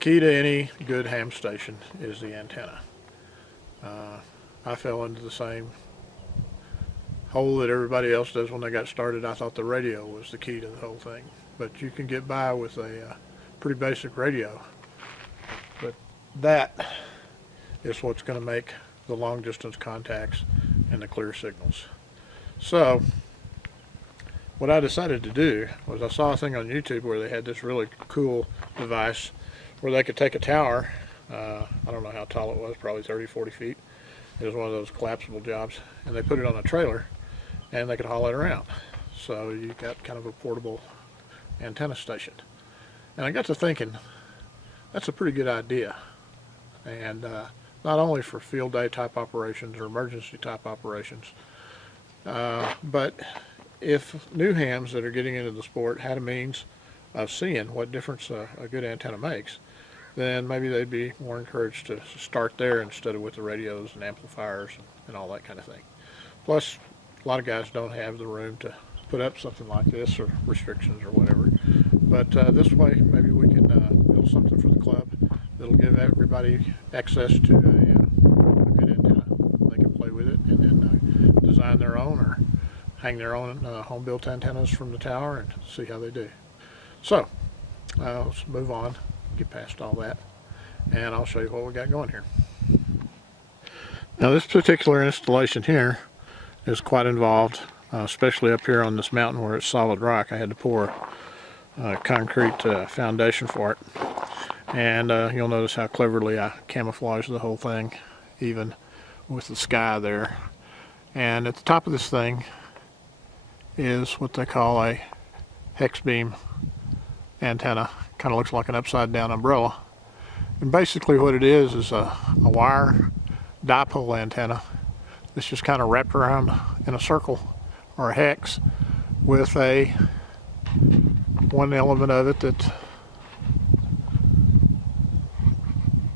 key to any good ham station is the antenna. I fell into the same hole that everybody else does when they got started. I thought the radio was the key to the whole thing, but you can get by with a pretty basic radio, but that is what's going to make the long distance contacts and the clear signals. So what I decided to do was, I saw a thing on YouTube where they had this really cool device where they could take a tower, I don't know how tall it was, probably 30-40 feet. It was one of those collapsible jobs, and they put it on a trailer and they could haul it around. So you got kind of a portable antenna station. And I got to thinking, that's a pretty good idea. And not only for field day type operations or emergency type operations, but if new hams that are getting into the sport had a means of seeing what difference a good antenna makes, then maybe they'd be more encouraged to start there instead of with the radios and amplifiers and all that kind of thing. Plus, a lot of guys don't have the room to put up something like this, or restrictions or whatever. But this way, maybe we can build something for the club that'll give everybody access to a good antenna. They can play with it and then design their own or hang their own home-built antennas from the tower and see how they do. So let's move on, get past all that, and I'll show you what we got going here. Now, this particular installation here is quite involved, especially up here on this mountain where it's solid rock. I had to pour a concrete foundation for it, and you'll notice how cleverly I camouflage the whole thing, even with the sky there. And at the top of this thing is what they call a hex beam antenna. Kind of looks like an upside down umbrella, and basically what it is a wire dipole antenna that's just kind of wrapped around in a circle or a hex with one element of it that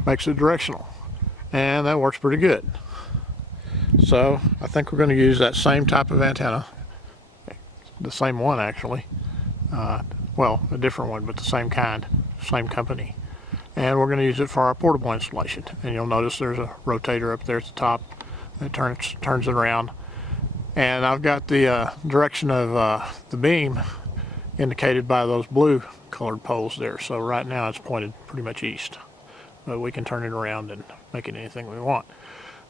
makes it directional, and that works pretty good. So I think we're going to use that same type of antenna, the same one actually, well, a different one, but the same kind, same company, and we're going to use it for our portable installation. And you'll notice there's a rotator up there at the top that turns it around, and I've got the direction of the beam indicated by those blue colored poles there. So right now it's pointed pretty much east, but we can turn it around and make it anything we want.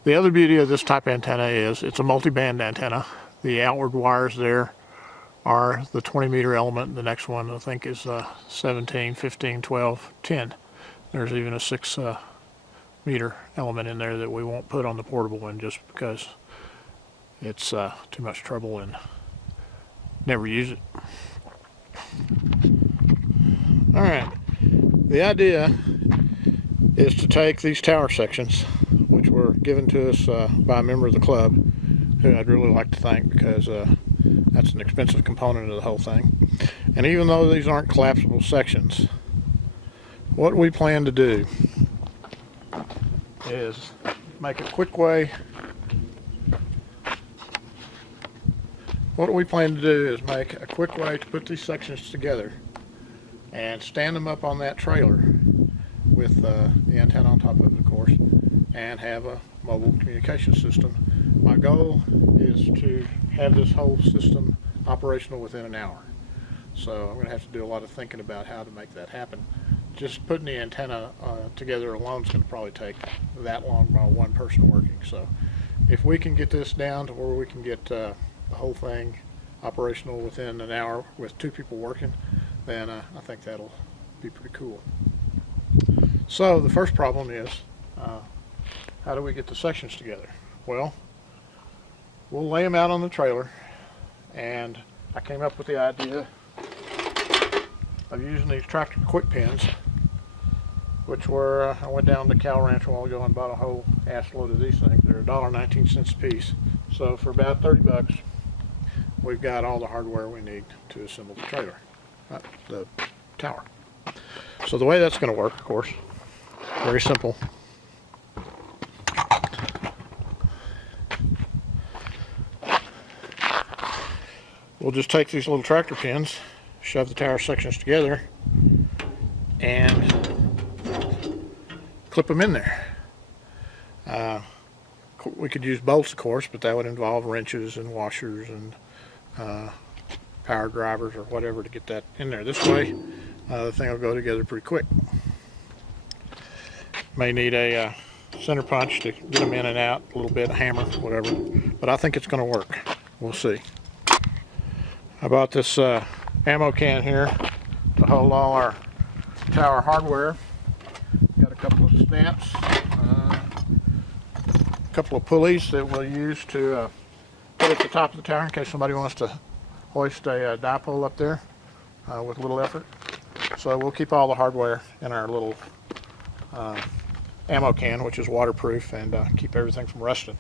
The other beauty of this type of antenna is it's a multi-band antenna. The outward wires there are the 20-meter element. The next one I think is 17, 15, 12, 10. There's even a 6-meter element in there that we won't put on the portable one just because it's too much trouble and never use it. Alright, the idea is to take these tower sections, which were given to us by a member of the club, who I'd really like to thank, because that's an expensive component of the whole thing. And even though these aren't collapsible sections, what we plan to do is make a quick way. What we plan to do is make a quick way to put these sections together and stand them up on that trailer with the antenna on top of it, of course, and have a mobile communication system. My goal is to have this whole system operational within an hour. So I'm going to have to do a lot of thinking about how to make that happen. Just putting the antenna together alone is going to probably take that long by one person working. So if we can get this down to where we can get the whole thing operational within an hour with 2 people working, then I think that'll be pretty cool. So the first problem is, how do we get the sections together? Well, we'll lay them out on the trailer, and I came up with the idea of using these tractor quick pins, which were, I went down to Cal Ranch a while ago and bought a whole ass load of these things. They're $1.19 a piece. So for about 30 bucks, we've got all the hardware we need to assemble the trailer, the tower. So the way that's going to work, of course, very simple. We'll just take these little tractor pins, shove the tower sections together, and clip them in there. We could use bolts, of course, but that would involve wrenches and washers and power drivers or whatever to get that in there. This way, the thing will go together pretty quick. May need a center punch to get them in and out a little bit, a hammer, whatever, but I think it's going to work. We'll see. I bought this ammo can here to hold all our tower hardware. Got a couple of snaps, a couple of pulleys that we'll use to put at the top of the tower in case somebody wants to hoist a dipole up there with little effort. So we'll keep all the hardware in our little ammo can, which is waterproof, and keep everything from rusting.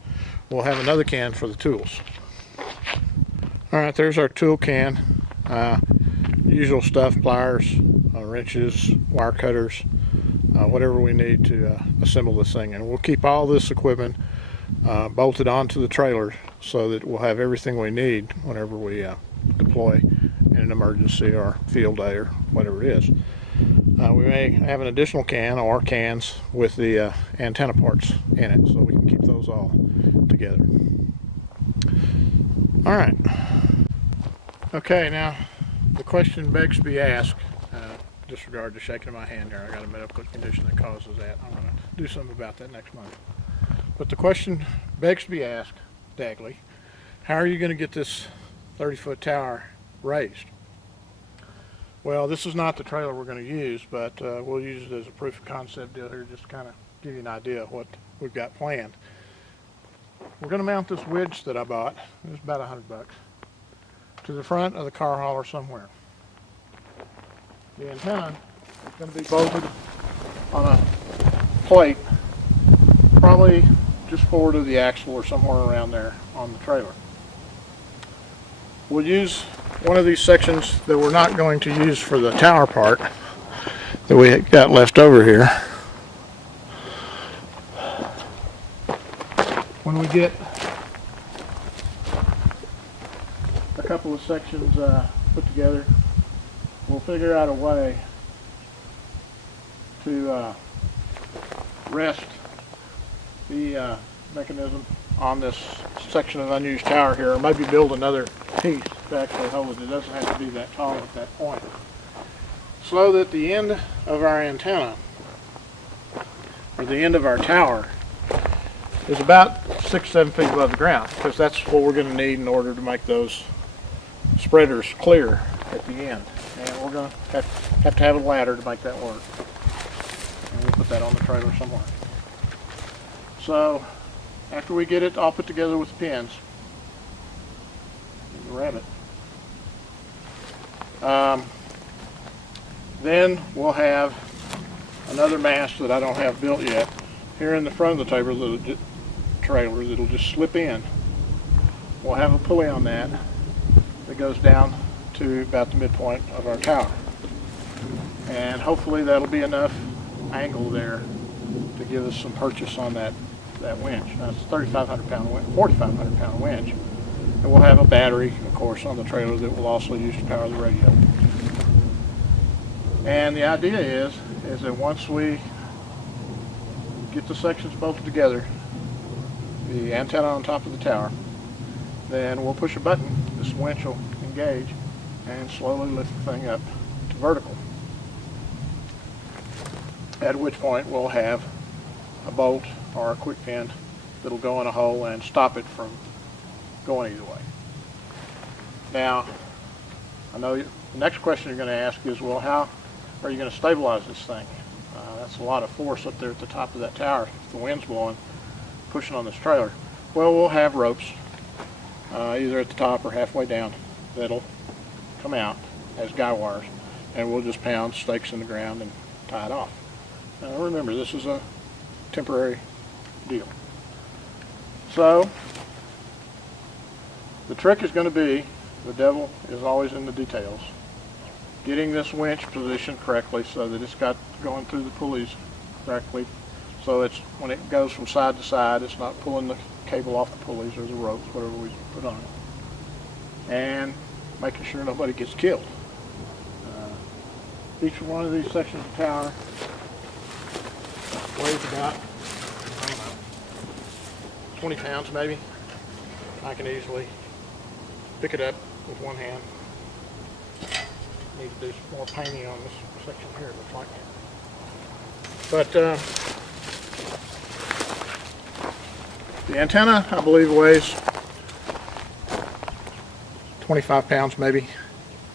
We'll have another can for the tools. Alright, there's our tool can. Usual stuff, pliers, wrenches, wire cutters, whatever we need to assemble this thing. And we'll keep all this equipment bolted onto the trailer so that we'll have everything we need whenever we deploy in an emergency or field day or whatever it is. We may have an additional can or cans with the antenna parts in it so we can keep those all together. Alright. Okay, now the question begs to be asked, disregard the shaking of my hand here, I got a medical condition that causes that. I'm going to do something about that next month. But the question begs to be asked, Dagley, how are you going to get this 30-foot tower raised? Well, this is not the trailer we're going to use, but we'll use it as a proof of concept deal here just to kind of give you an idea of what we've got planned. We're going to mount this wedge that I bought, it's about $100, to the front of the car hauler somewhere. The antenna is going to be bolted on a plate, probably just forward of the axle or somewhere around there on the trailer. We'll use one of these sections that we're not going to use for the tower part that we got left over here. When we get a couple of sections put together, we'll figure out a way to rest the mechanism on this section of unused tower here, or maybe build another piece to actually hold it. It doesn't have to be that tall at that point. So that the end of our antenna, or the end of our tower, is about 6-7 feet above the ground, because that's what we're going to need in order to make those spreaders clear at the end. And we're going to have to have a ladder to make that work. And we'll put that on the trailer somewhere. So after we get it all put together with the pins, grab it. Then we'll have another mast that I don't have built yet here in the front of the trailer that'll just slip in. We'll have a pulley on that goes down to about the midpoint of our tower, and hopefully that'll be enough angle there to give us some purchase on that winch. Now it's a 3,500 pound winch, 4,500 pound winch, and we'll have a battery, of course, on the trailer that we'll also use to power the radio. And the idea is that once we get the sections bolted together, the antenna on top of the tower, then we'll push a button, this winch will engage and slowly lift the thing up to vertical. At which point we'll have a bolt or a quick pin that'll go in a hole and stop it from going either way. Now, I know the next question you're going to ask is, well, how are you going to stabilize this thing? That's a lot of force up there at the top of that tower. If the wind's blowing, pushing on this trailer. Well, we'll have ropes, either at the top or halfway down, that'll come out as guy wires, and we'll just pound stakes in the ground and tie it off. Now remember, this is a temporary deal. So, the trick is going to be, the devil is always in the details, getting this winch positioned correctly so that it's got going through the pulleys correctly, so it's, when it goes from side to side, it's not pulling the cable off the pulleys or the ropes, whatever we put on it, and making sure nobody gets killed. Each one of these sections of tower weighs about, I don't know, 20 pounds maybe. I can easily pick it up with one hand. Need to do some more painting on this section here, it looks like. But the antenna, I believe, weighs 25 pounds maybe.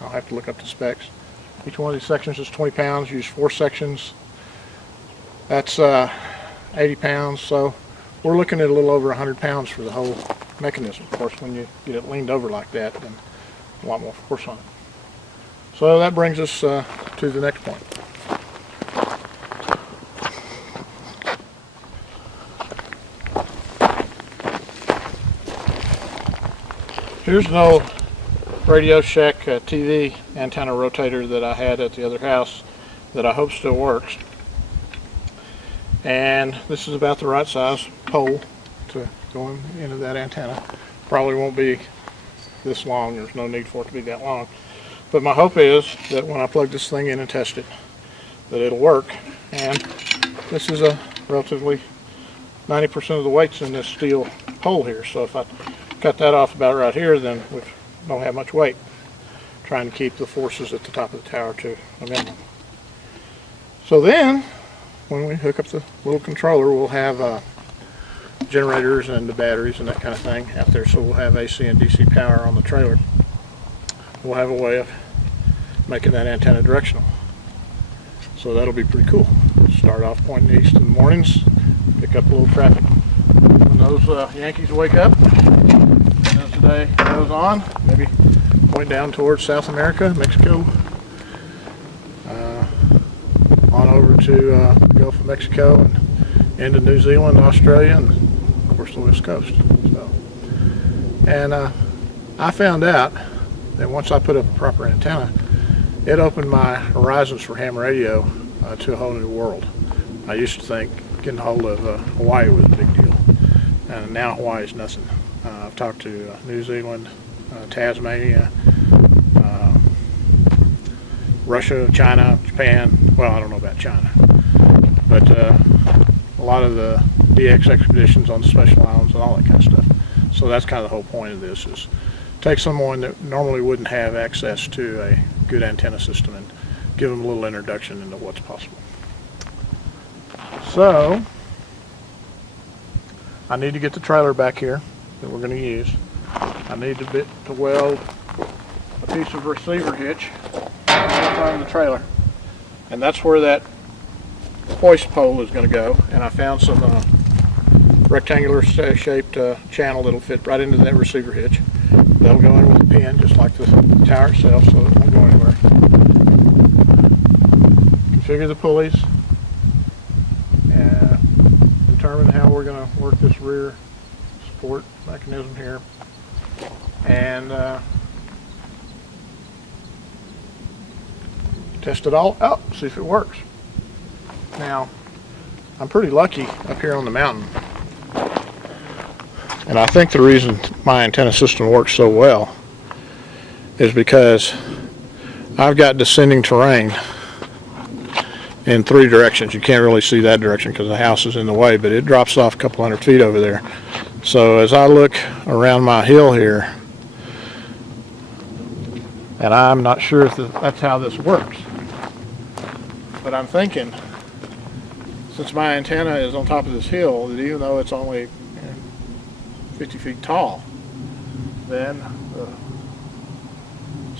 I'll have to look up the specs. Each one of these sections is 20 pounds. Use 4 sections. That's 80 pounds. So we're looking at a little over 100 pounds for the whole mechanism. Of course, when you get it leaned over like that, then a lot more force on it. So that brings us to the next point. Here's an old Radio Shack TV antenna rotator that I had at the other house that I hope still works. And this is about the right size pole to go into that antenna. Probably won't be this long, there's no need for it to be that long. But my hope is that when I plug this thing in and test it, that it'll work. And this is a relatively 90% of the weight's in this steel pole here. So if I cut that off about right here, then we don't have much weight. Trying to keep the forces at the top of the tower to a minimum. So then, when we hook up the little controller, we'll have generators and the batteries and that kind of thing out there. So we'll have AC and DC power on the trailer. We'll have a way of making that antenna directional. So that'll be pretty cool. Start off pointing east in the mornings, pick up a little traffic. When those Yankees wake up, as the day goes on, maybe point down towards South America, Mexico, on over to the Gulf of Mexico and into New Zealand, Australia, and of course the West Coast. So, and I found out that once I put up a proper antenna, it opened my horizons for ham radio to a whole new world. I used to think getting a hold of Hawaii was a big deal, and now Hawaii is nothing. I've talked to New Zealand, Tasmania, Russia, China, Japan. Well, I don't know about China, but a lot of the DX expeditions on the Special Islands and all that kind of stuff. So that's kind of the whole point of this, is take someone that normally wouldn't have access to a good antenna system and give them a little introduction into what's possible. So I need to get the trailer back here that we're going to use. I need to weld a piece of receiver hitch in front of the trailer, and that's where that hoist pole is going to go. And I found some rectangular shaped channel that'll fit right into that receiver hitch. That'll go in with a pin just like the tower itself, so it won't go anywhere. Configure the pulleys and determine how we're going to work this rear support mechanism here, and test it all out, see if it works. Now, I'm pretty lucky up here on the mountain, and I think the reason my antenna system works so well is because I've got descending terrain in 3 directions. You can't really see that direction because the house is in the way, but it drops off a couple hundred feet over there. So as I look around my hill here, and I'm not sure if that's how this works, but I'm thinking, since my antenna is on top of this hill, that even though it's only 50 feet tall, then the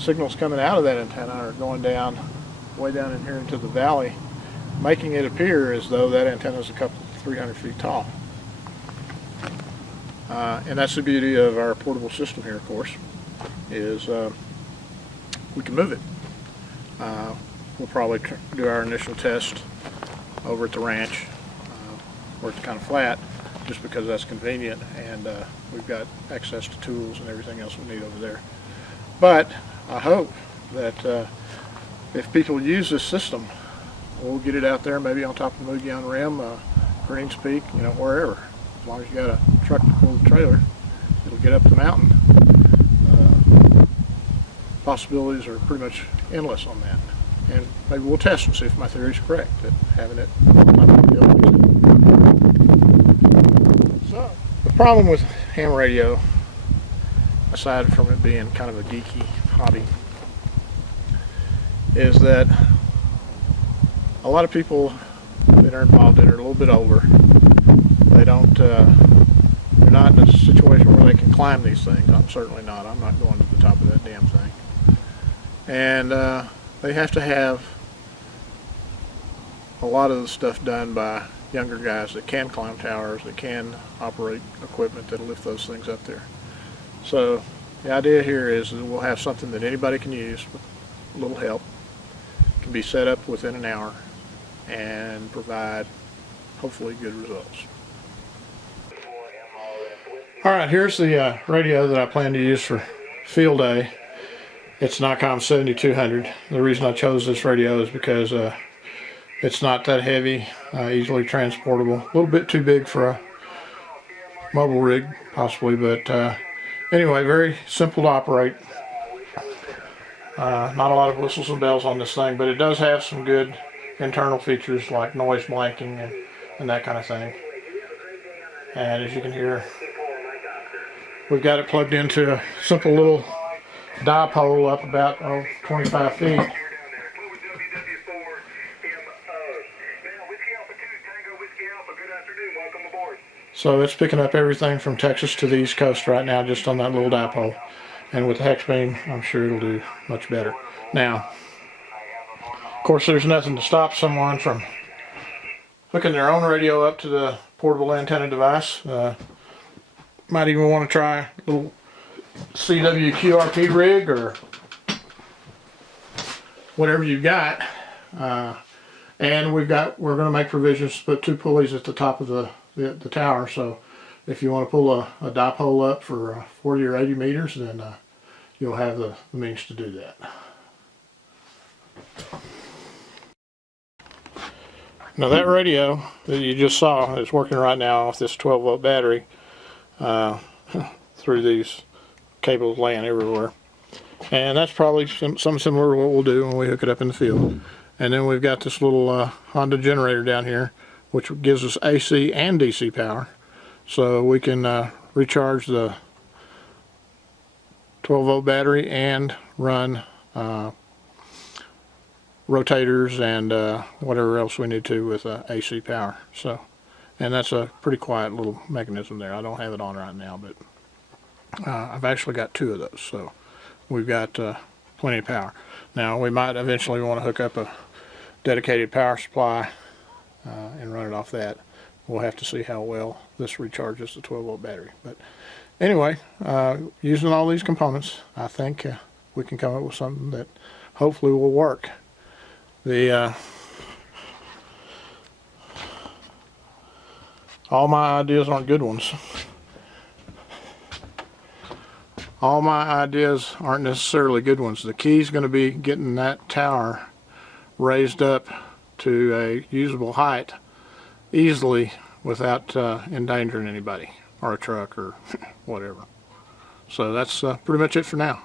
signals coming out of that antenna are going down, way down in here into the valley, making it appear as though that antenna is 300 feet tall. And that's the beauty of our portable system here, of course, is we can move it. We'll probably do our initial test over at the ranch where it's kind of flat, just because that's convenient, and we've got access to tools and everything else we need over there. But I hope that if people use this system, we'll get it out there, maybe on top of the Mogollon Rim, Greens Peak, wherever. As long as you got a truck to pull the trailer, it'll get up the mountain. Possibilities are pretty much endless on that. And maybe we'll test and see if my theory is correct, that having it on top of the hill So, the problem with ham radio, aside from it being kind of a geeky hobby, is that a lot of people that are involved in it are a little bit older. They don't, they're not in a situation where they can climb these things. I'm certainly not. I'm not going to the top of that damn thing. And they have to have a lot of the stuff done by younger guys that can climb towers, that can operate equipment that'll lift those things up there. So the idea here is that we'll have something that anybody can use with a little help, can be set up within an hour, and provide hopefully good results. Alright, here's the radio that I plan to use for field day. It's Nikon 7200. The reason I chose this radio is because it's not that heavy, easily transportable. A little bit too big for a mobile rig, possibly, but anyway, very simple to operate. Not a lot of whistles and bells on this thing, but it does have some good internal features like noise blanking and that kind of thing. And as you can hear, we've got it plugged into a simple little dipole up about 25 feet. So it's picking up everything from Texas to the East Coast right now just on that little dipole. And with the hex beam, I'm sure it'll do much better. Now, of course, there's nothing to stop someone from hooking their own radio up to the portable antenna device. Might even want to try a little CWQRP rig or whatever you've got. And we're going to make provisions to put 2 pulleys at the top of the tower. So if you want to pull a dipole up for 40 or 80 meters, then you'll have the means to do that. Now that radio that you just saw is working right now off this 12-volt battery through these cables laying everywhere. And that's probably something similar to what we'll do when we hook it up in the field. And then we've got this little Honda generator down here, which gives us AC and DC power. So we can recharge the 12-volt battery and run rotators and whatever else we need to with AC power. So, and that's a pretty quiet little mechanism there. I don't have it on right now, but I've actually got 2 of those, so we've got plenty of power. Now we might eventually want to hook up a dedicated power supply and run it off that. We'll have to see how well this recharges the 12-volt battery. But anyway, using all these components, I think we can come up with something that hopefully will work. All my ideas aren't good ones. All my ideas aren't necessarily good ones. The key is going to be getting that tower raised up to a usable height easily without endangering anybody or a truck or whatever. So that's pretty much it for now.